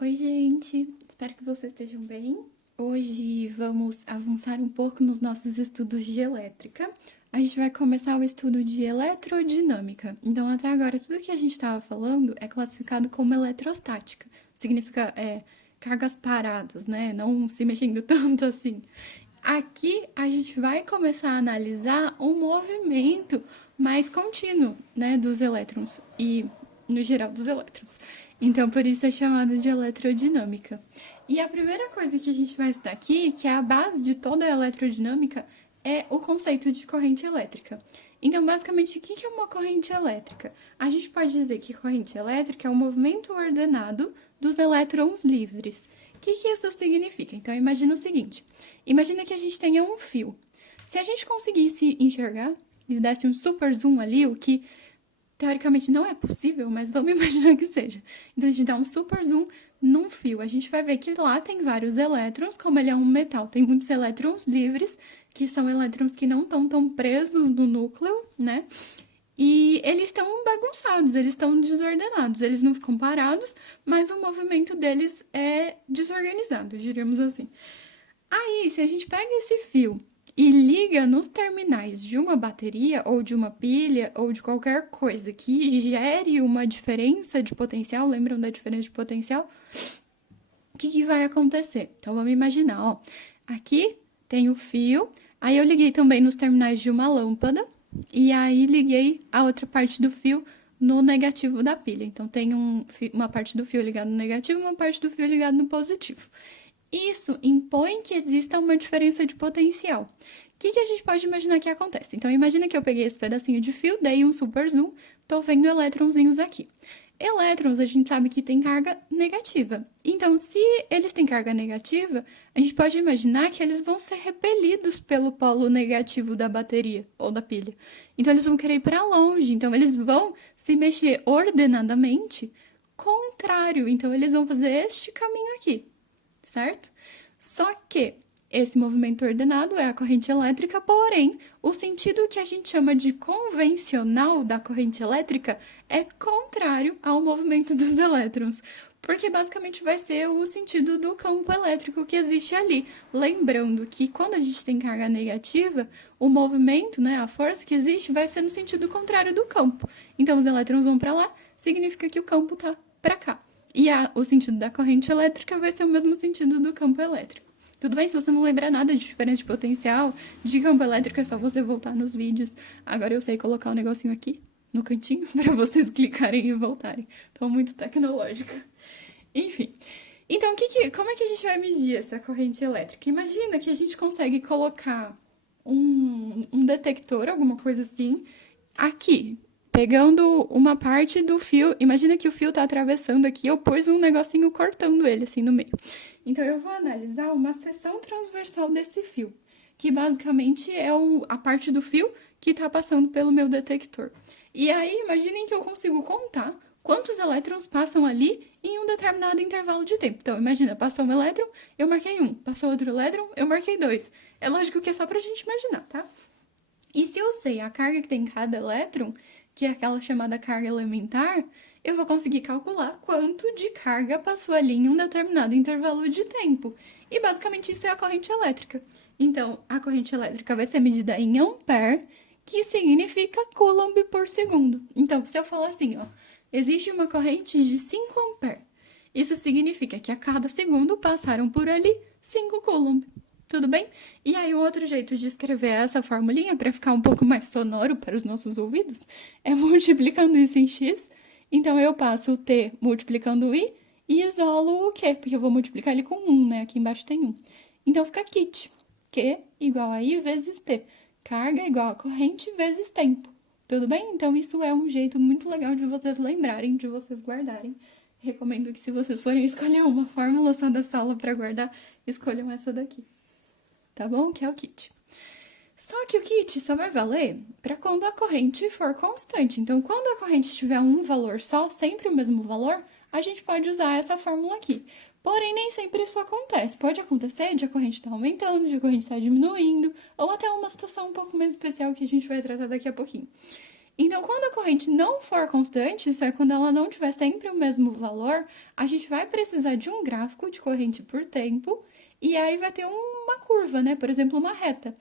Oi, gente! Espero que vocês estejam bem. Hoje vamos avançar um pouco nos nossos estudos de elétrica. A gente vai começar o estudo de eletrodinâmica. Então, até agora, tudo que a gente estava falando é classificado como eletrostática. Significa cargas paradas, né? Não se mexendo tanto assim. Aqui a gente vai começar a analisar um movimento mais contínuo, né, dos elétrons e, no geral, dos elétrons. Então, por isso é chamado de eletrodinâmica. E a primeira coisa que a gente vai estudar aqui, que é a base de toda a eletrodinâmica, é o conceito de corrente elétrica. Então, basicamente, o que é uma corrente elétrica? A gente pode dizer que corrente elétrica é um movimento ordenado dos elétrons livres. O que isso significa? Então, imagina o seguinte: imagina que a gente tenha um fio. Se a gente conseguisse enxergar e desse um super zoom ali, o que teoricamente não é possível, mas vamos imaginar que seja. Então, a gente dá um super zoom num fio. A gente vai ver que lá tem vários elétrons, como ele é um metal, tem muitos elétrons livres, que são elétrons que não estão tão presos no núcleo, né? E eles estão bagunçados, eles estão desordenados, eles não ficam parados, mas o movimento deles é desorganizado, diríamos assim. Aí, se a gente pega esse fio e liga nos terminais de uma bateria ou de uma pilha ou de qualquer coisa que gere uma diferença de potencial, lembram da diferença de potencial? O que vai acontecer? Então vamos imaginar, ó, aqui tem o fio, aí eu liguei também nos terminais de uma lâmpada e aí liguei a outra parte do fio no negativo da pilha. Então tem uma parte do fio ligado no negativo e uma parte do fio ligado no positivo. Isso impõe que exista uma diferença de potencial. O que a gente pode imaginar que acontece? Então, imagina que eu peguei esse pedacinho de fio, dei um super zoom, tô vendo elétronzinhos aqui. Elétrons, a gente sabe que tem carga negativa. Então, se eles têm carga negativa, a gente pode imaginar que eles vão ser repelidos pelo polo negativo da bateria ou da pilha. Então, eles vão querer ir para longe. Então, eles vão se mexer ordenadamente contrário. Então, eles vão fazer este caminho aqui, certo? Só que esse movimento ordenado é a corrente elétrica, porém, o sentido que a gente chama de convencional da corrente elétrica é contrário ao movimento dos elétrons, porque basicamente vai ser o sentido do campo elétrico que existe ali. Lembrando que quando a gente tem carga negativa, o movimento, né, a força que existe, vai ser no sentido contrário do campo. Então, os elétrons vão para lá, significa que o campo está para cá. E o sentido da corrente elétrica vai ser o mesmo sentido do campo elétrico. Tudo bem, se você não lembra nada de diferença de potencial, de campo elétrico, é só você voltar nos vídeos. Agora eu sei colocar o um negocinho aqui, no cantinho, para vocês clicarem e voltarem. Tô muito tecnológica. Enfim. Então, como é que a gente vai medir essa corrente elétrica? Imagina que a gente consegue colocar um detector, alguma coisa assim, aqui, pegando uma parte do fio. Imagina que o fio tá atravessando aqui, eu pus um negocinho cortando ele assim no meio. Então eu vou analisar uma seção transversal desse fio, que basicamente é a parte do fio que tá passando pelo meu detector. E aí, imaginem que eu consigo contar quantos elétrons passam ali em um determinado intervalo de tempo. Então, imagina, passou um elétron, eu marquei um. Passou outro elétron, eu marquei dois. É lógico que é só pra gente imaginar, tá? E se eu sei a carga que tem cada elétron, que é aquela chamada carga elementar, eu vou conseguir calcular quanto de carga passou ali em um determinado intervalo de tempo. E basicamente isso é a corrente elétrica. Então, a corrente elétrica vai ser medida em ampere, que significa coulomb por segundo. Então, se eu falar assim, ó, existe uma corrente de 5 ampere. Isso significa que a cada segundo passaram por ali 5 coulomb. Tudo bem? E aí, um outro jeito de escrever essa formulinha para ficar um pouco mais sonoro para os nossos ouvidos é multiplicando isso em x. Então, eu passo o t multiplicando o i e isolo o q, porque eu vou multiplicar ele com 1, né? Aqui embaixo tem 1. Então, fica kit. Q igual a i vezes t. Carga igual a corrente vezes tempo. Tudo bem? Então, isso é um jeito muito legal de vocês lembrarem, de vocês guardarem. Recomendo que, se vocês forem escolher uma fórmula só da sala para guardar, escolham essa daqui. Tá bom? Que é o kit. Só que o kit só vai valer para quando a corrente for constante. Então, quando a corrente tiver um valor só, sempre o mesmo valor, a gente pode usar essa fórmula aqui. Porém, nem sempre isso acontece. Pode acontecer de a corrente estar aumentando, de a corrente estar diminuindo, ou até uma situação um pouco mais especial que a gente vai tratar daqui a pouquinho. Então, quando a corrente não for constante, isso é quando ela não tiver sempre o mesmo valor, a gente vai precisar de um gráfico de corrente por tempo, e aí vai ter uma curva, né? Por exemplo, uma reta,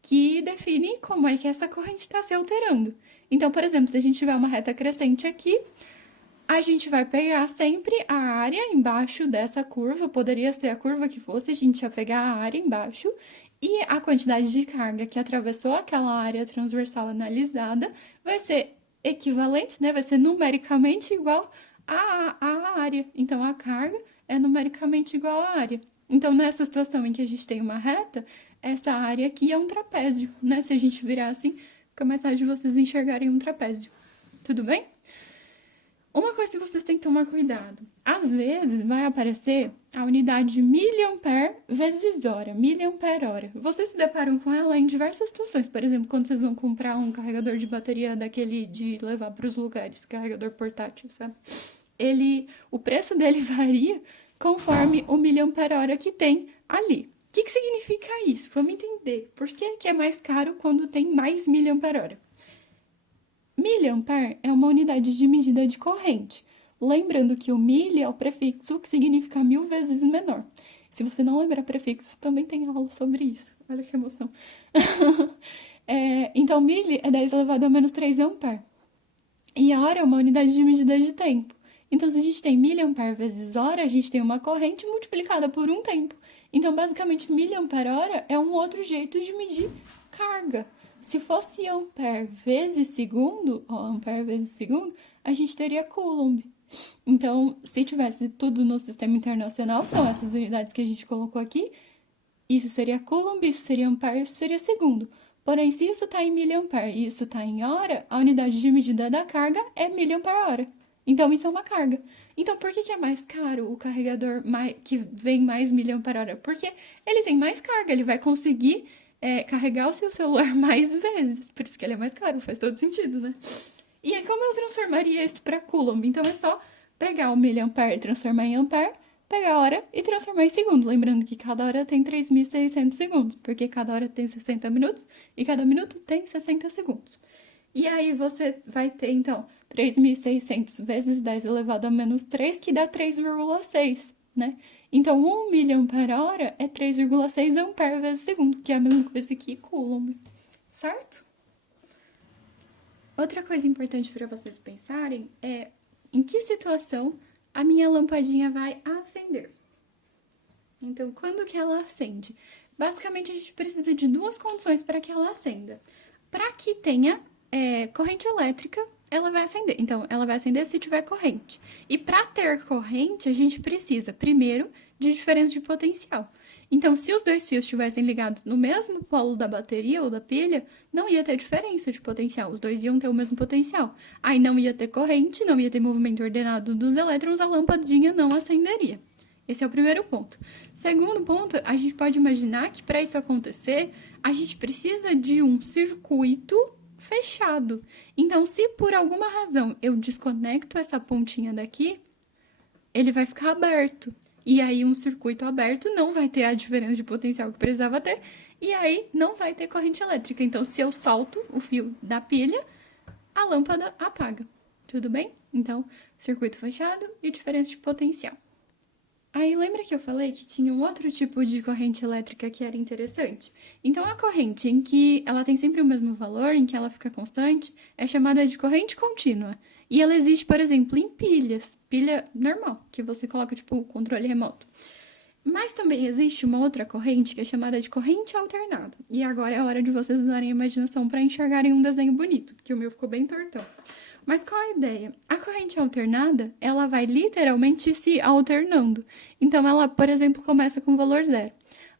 que define como é que essa corrente está se alterando. Então, por exemplo, se a gente tiver uma reta crescente aqui, a gente vai pegar sempre a área embaixo dessa curva, poderia ser a curva que fosse, a gente ia pegar a área embaixo, e a quantidade de carga que atravessou aquela área transversal analisada vai ser equivalente, né? Vai ser numericamente igual à área. Então, a carga é numericamente igual à área. Então, nessa situação em que a gente tem uma reta, essa área aqui é um trapézio, né? Se a gente virar assim, fica mais fácil de vocês enxergarem um trapézio. Tudo bem? Uma coisa que vocês têm que tomar cuidado. Às vezes vai aparecer a unidade de miliampere vezes hora, miliampere hora. Vocês se deparam com ela em diversas situações. Por exemplo, quando vocês vão comprar um carregador de bateria daquele de levar para os lugares, carregador portátil, sabe? O preço dele varia conforme o miliampere hora que tem ali. O que significa isso? Vamos entender. Por que é mais caro quando tem mais miliampere hora? Miliampere é uma unidade de medida de corrente. Lembrando que o milli é o prefixo que significa 1000 vezes menor. Se você não lembrar prefixos, também tem aula sobre isso. Olha que emoção. Então, milli é 10 elevado a menos 3 ampere. E a hora é uma unidade de medida de tempo. Então, se a gente tem miliampere vezes hora, a gente tem uma corrente multiplicada por um tempo. Então, basicamente, miliampere hora é um outro jeito de medir carga. Se fosse ampere vezes segundo, ampere vezes segundo, a gente teria coulomb. Então, se tivesse tudo no sistema internacional, que são essas unidades que a gente colocou aqui, isso seria coulomb, isso seria ampere, isso seria segundo. Porém, se isso está em miliampere e isso está em hora, a unidade de medida da carga é miliampere hora. Então, isso é uma carga. Então, por que é mais caro o carregador que vem mais miliampere hora? Porque ele tem mais carga, ele vai conseguir carregar o seu celular mais vezes. Por isso que ele é mais caro, faz todo sentido, né? E aí, como eu transformaria isso para coulomb? Então, é só pegar o miliampere e transformar em ampere, pegar a hora e transformar em segundo. Lembrando que cada hora tem 3.600 segundos, porque cada hora tem 60 minutos e cada minuto tem 60 segundos. E aí, você vai ter, então, 3.600 vezes 10 elevado a menos 3, que dá 3,6, né? Então, 1 miliampere hora é 3,6 ampere vezes segundo, que é a mesma coisa que coulomb, certo? Outra coisa importante para vocês pensarem é em que situação a minha lampadinha vai acender. Então, quando que ela acende? Basicamente, a gente precisa de duas condições para que ela acenda. Para que tenha corrente elétrica, ela vai acender. Então, ela vai acender se tiver corrente. E para ter corrente, a gente precisa, primeiro, de diferença de potencial. Então, se os dois fios estivessem ligados no mesmo polo da bateria ou da pilha, não ia ter diferença de potencial. Os dois iam ter o mesmo potencial. Aí não ia ter corrente, não ia ter movimento ordenado dos elétrons, a lampadinha não acenderia. Esse é o primeiro ponto. Segundo ponto, a gente pode imaginar que para isso acontecer, a gente precisa de um circuito fechado. Então, se por alguma razão eu desconecto essa pontinha daqui, ele vai ficar aberto. E aí, um circuito aberto não vai ter a diferença de potencial que precisava ter, e aí não vai ter corrente elétrica. Então, se eu solto o fio da pilha, a lâmpada apaga. Tudo bem? Então, circuito fechado e diferença de potencial. Aí, lembra que eu falei que tinha um outro tipo de corrente elétrica que era interessante? Então, a corrente em que ela tem sempre o mesmo valor, em que ela fica constante, é chamada de corrente contínua. E ela existe, por exemplo, em pilhas. Pilha normal, que você coloca, tipo, controle remoto. Mas também existe uma outra corrente que é chamada de corrente alternada. E agora é a hora de vocês usarem a imaginação para enxergarem um desenho bonito, porque o meu ficou bem tortão. Mas qual a ideia? A corrente alternada, ela vai literalmente se alternando. Então, ela, por exemplo, começa com valor zero.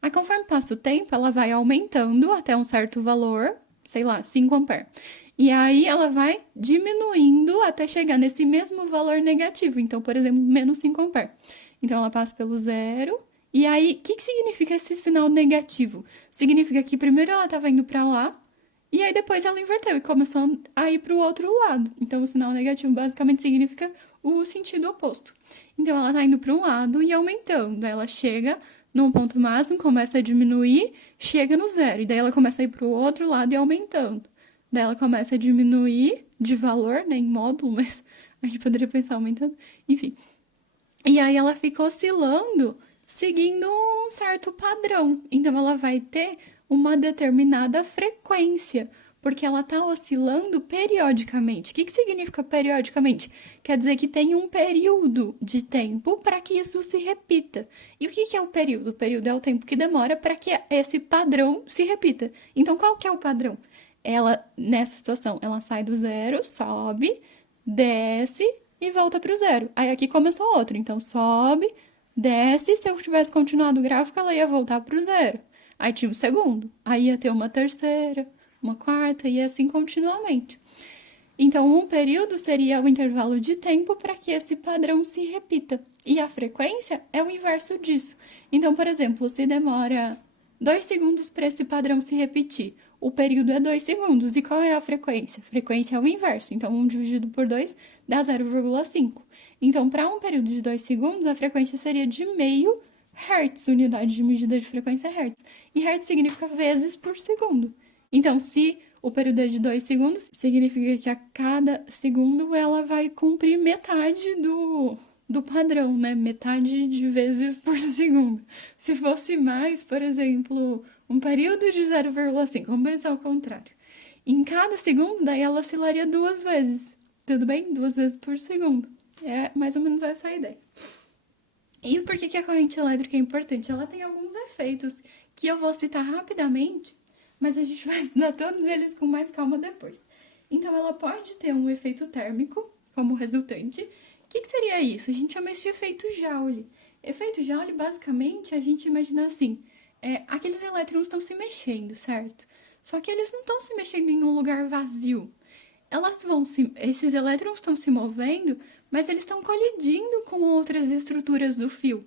Aí, conforme passa o tempo, ela vai aumentando até um certo valor, sei lá, 5 ampere. E aí, ela vai diminuindo até chegar nesse mesmo valor negativo. Então, por exemplo, menos 5 ampere. Então, ela passa pelo zero. E aí, o que significa esse sinal negativo? Significa que primeiro ela estava indo para lá, e aí depois ela inverteu e começou a ir para o outro lado. Então, o sinal negativo basicamente significa o sentido oposto. Então, ela está indo para um lado e aumentando. Ela chega num ponto máximo, começa a diminuir, chega no zero. E daí ela começa a ir para o outro lado e aumentando. daí ela começa a diminuir de valor, né, em módulo, mas a gente poderia pensar aumentando, enfim. E aí ela fica oscilando seguindo um certo padrão. Então ela vai ter uma determinada frequência, porque ela está oscilando periodicamente. O que significa periodicamente? Quer dizer que tem um período de tempo para que isso se repita. E o que é o período? O período é o tempo que demora para que esse padrão se repita. Então qual que é o padrão? Ela, nessa situação, ela sai do zero, sobe, desce e volta para o zero. Aí aqui começou outro, então sobe, desce, se eu tivesse continuado o gráfico, ela ia voltar para o zero. Aí tinha um segundo, aí ia ter uma terceira, uma quarta e assim continuamente. Então, um período seria o intervalo de tempo para que esse padrão se repita. E a frequência é o inverso disso. Então, por exemplo, se demora 2 segundos para esse padrão se repetir, o período é 2 segundos. E qual é a frequência? A frequência é o inverso. Então, 1 dividido por 2 dá 0,5. Então, para um período de 2 segundos, a frequência seria de meio Hertz, unidade de medida de frequência é Hertz. E Hertz significa vezes por segundo. Então, se o período é de 2 segundos, significa que a cada segundo ela vai cumprir metade do padrão, né? Metade de vezes por segundo. Se fosse mais, por exemplo, um período de 0,5, vamos pensar ao contrário. Em cada segundo, daí ela oscilaria 2 vezes. Tudo bem? 2 vezes por segundo. É mais ou menos essa a ideia. E por que a corrente elétrica é importante? Ela tem alguns efeitos que eu vou citar rapidamente, mas a gente vai estudar todos eles com mais calma depois. Então, ela pode ter um efeito térmico como resultante. O que seria isso? A gente chama isso de efeito Joule. Efeito Joule, basicamente, a gente imagina assim, aqueles elétrons estão se mexendo, certo? Só que eles não estão se mexendo em um lugar vazio. Esses elétrons estão se movendo, mas eles estão colidindo com outras estruturas do fio.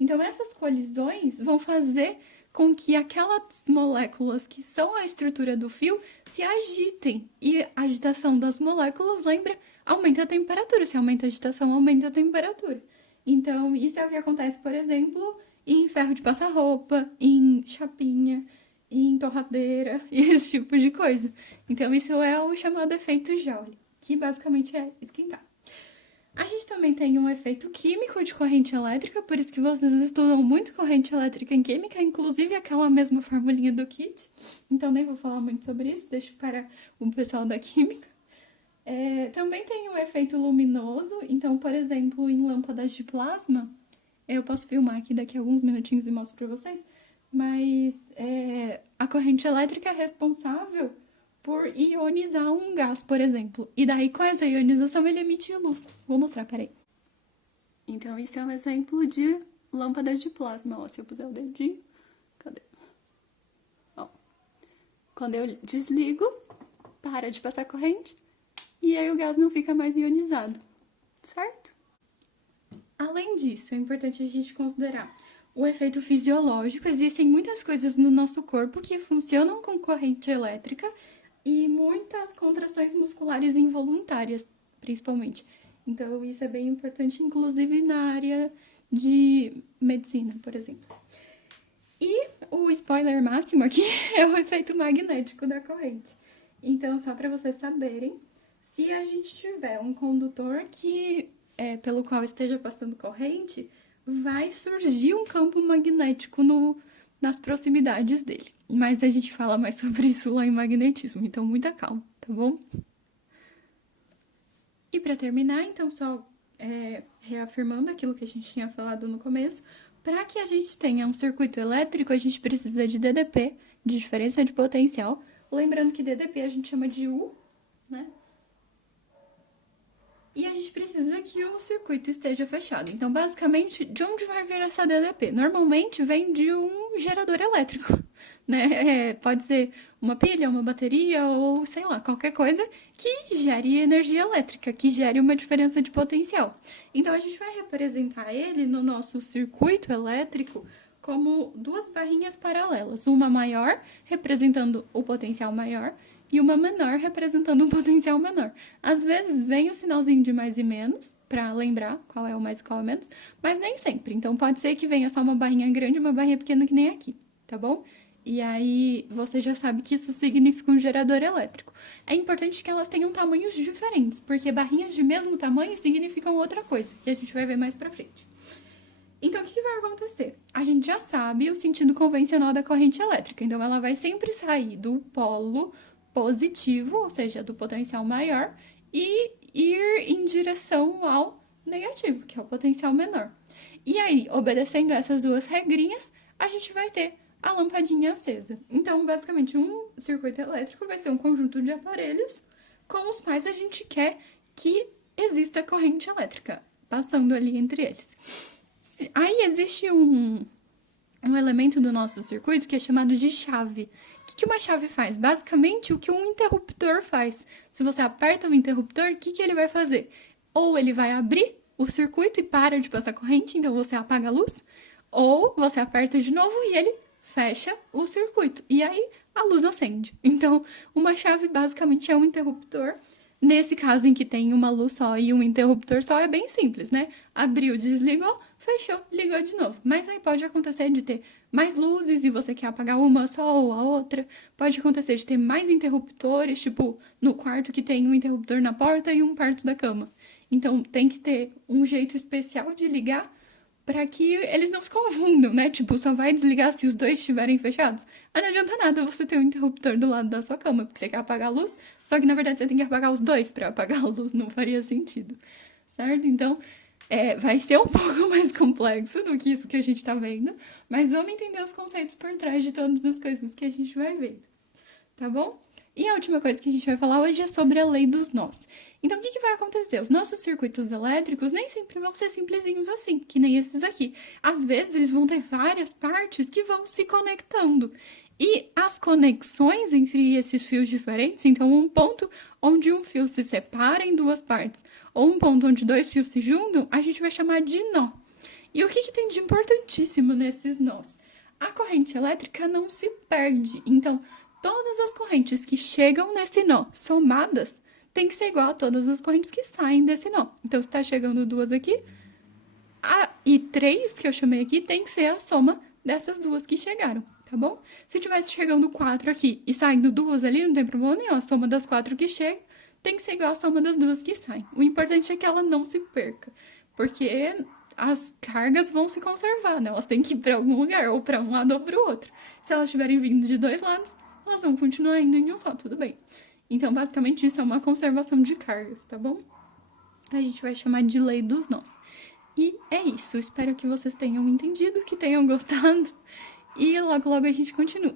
Então, essas colisões vão fazer com que aquelas moléculas que são a estrutura do fio se agitem. E a agitação das moléculas, lembra, aumenta a temperatura. Se aumenta a agitação, aumenta a temperatura. Então, isso é o que acontece, por exemplo, em ferro de passar roupa, em chapinha, em torradeira e esse tipo de coisa. Então, isso é o chamado efeito Joule, que basicamente é esquentar. A gente também tem um efeito químico de corrente elétrica, por isso que vocês estudam muito corrente elétrica em química, inclusive aquela mesma formulinha do kit. Então, nem vou falar muito sobre isso, deixo para o pessoal da química. Também tem o efeito luminoso, então, por exemplo, em lâmpadas de plasma, eu posso filmar aqui daqui a alguns minutinhos e mostro para vocês, mas a corrente elétrica é responsável por ionizar um gás, por exemplo. E daí, com essa ionização, ele emite luz. Vou mostrar, peraí. Então, isso é um exemplo de lâmpada de plasma. Ó, se eu puser o dedinho, cadê? Ó, quando eu desligo, para de passar corrente, e aí o gás não fica mais ionizado, certo? Além disso, é importante a gente considerar o efeito fisiológico. Existem muitas coisas no nosso corpo que funcionam com corrente elétrica e muitas contrações musculares involuntárias, principalmente. Então, isso é bem importante, inclusive na área de medicina, por exemplo. E o spoiler máximo aqui é o efeito magnético da corrente. Então, só para vocês saberem, se a gente tiver um condutor pelo qual esteja passando corrente, vai surgir um campo magnético nas proximidades dele. Mas a gente fala mais sobre isso lá em magnetismo, então muita calma, tá bom? E para terminar, então, só reafirmando aquilo que a gente tinha falado no começo, para que a gente tenha um circuito elétrico, a gente precisa de DDP, de diferença de potencial. Lembrando que DDP a gente chama de U, né? E a gente precisa que o circuito esteja fechado. Então, basicamente, de onde vai vir essa DDP? Normalmente vem de um gerador elétrico, né? Pode ser uma pilha, uma bateria ou, sei lá, qualquer coisa que gere energia elétrica, que gere uma diferença de potencial. Então, a gente vai representar ele no nosso circuito elétrico como duas barrinhas paralelas. Uma maior, representando o potencial maior, e uma menor representando um potencial menor. Às vezes vem o sinalzinho de mais e menos, para lembrar qual é o mais e qual é o menos, mas nem sempre. Então pode ser que venha só uma barrinha grande e uma barrinha pequena que nem aqui, tá bom? E aí você já sabe que isso significa um gerador elétrico. É importante que elas tenham tamanhos diferentes, porque barrinhas de mesmo tamanho significam outra coisa, que a gente vai ver mais pra frente. Então, o que vai acontecer? A gente já sabe o sentido convencional da corrente elétrica. Então, ela vai sempre sair do polo positivo, ou seja, do potencial maior, e ir em direção ao negativo, que é o potencial menor. E aí, obedecendo essas duas regrinhas, a gente vai ter a lampadinha acesa. Então, basicamente, um circuito elétrico vai ser um conjunto de aparelhos com os quais a gente quer que exista corrente elétrica passando ali entre eles. Aí existe um elemento do nosso circuito que é chamado de chave. O que uma chave faz? Basicamente, o que um interruptor faz. Se você aperta o interruptor, o que ele vai fazer? Ou ele vai abrir o circuito e para de passar corrente, então você apaga a luz, ou você aperta de novo e ele fecha o circuito. E aí a luz acende. Então, uma chave basicamente é um interruptor. Nesse caso em que tem uma luz só e um interruptor só, é bem simples, né? Abriu, desligou, fechou, ligou de novo. Mas aí pode acontecer de ter mais luzes e você quer apagar uma só ou a outra. Pode acontecer de ter mais interruptores, tipo no quarto que tem um interruptor na porta e um perto da cama. Então tem que ter um jeito especial de ligar para que eles não se confundam, né? Tipo, só vai desligar se os dois estiverem fechados. Aí não adianta nada você ter um interruptor do lado da sua cama, porque você quer apagar a luz, só que na verdade você tem que apagar os dois para apagar a luz, não faria sentido, certo? Então, vai ser um pouco mais complexo do que isso que a gente tá vendo, mas vamos entender os conceitos por trás de todas as coisas que a gente vai vendo, tá bom? E a última coisa que a gente vai falar hoje é sobre a lei dos nós. Então, o que vai acontecer? Os nossos circuitos elétricos nem sempre vão ser simplesinhos assim, que nem esses aqui. Às vezes, eles vão ter várias partes que vão se conectando. E as conexões entre esses fios diferentes, então um ponto onde um fio se separa em duas partes, ou um ponto onde dois fios se juntam, a gente vai chamar de nó. E o que tem de importantíssimo nesses nós? A corrente elétrica não se perde. Então, todas as correntes que chegam nesse nó somadas tem que ser igual a todas as correntes que saem desse nó. Então, se está chegando duas aqui, e três que eu chamei aqui tem que ser a soma dessas duas que chegaram, tá bom? Se tivesse chegando quatro aqui e saindo duas ali, não tem problema nenhum. A soma das quatro que chegam tem que ser igual a soma das duas que saem. O importante é que ela não se perca, porque as cargas vão se conservar, né? Elas têm que ir para algum lugar, ou para um lado ou para o outro. Se elas estiverem vindo de dois lados, elas vão continuar indo em um só, tudo bem. Então, basicamente, isso é uma conservação de cargas, tá bom? A gente vai chamar de lei dos nós. E é isso. Espero que vocês tenham entendido, que tenham gostado. E logo, logo a gente continua.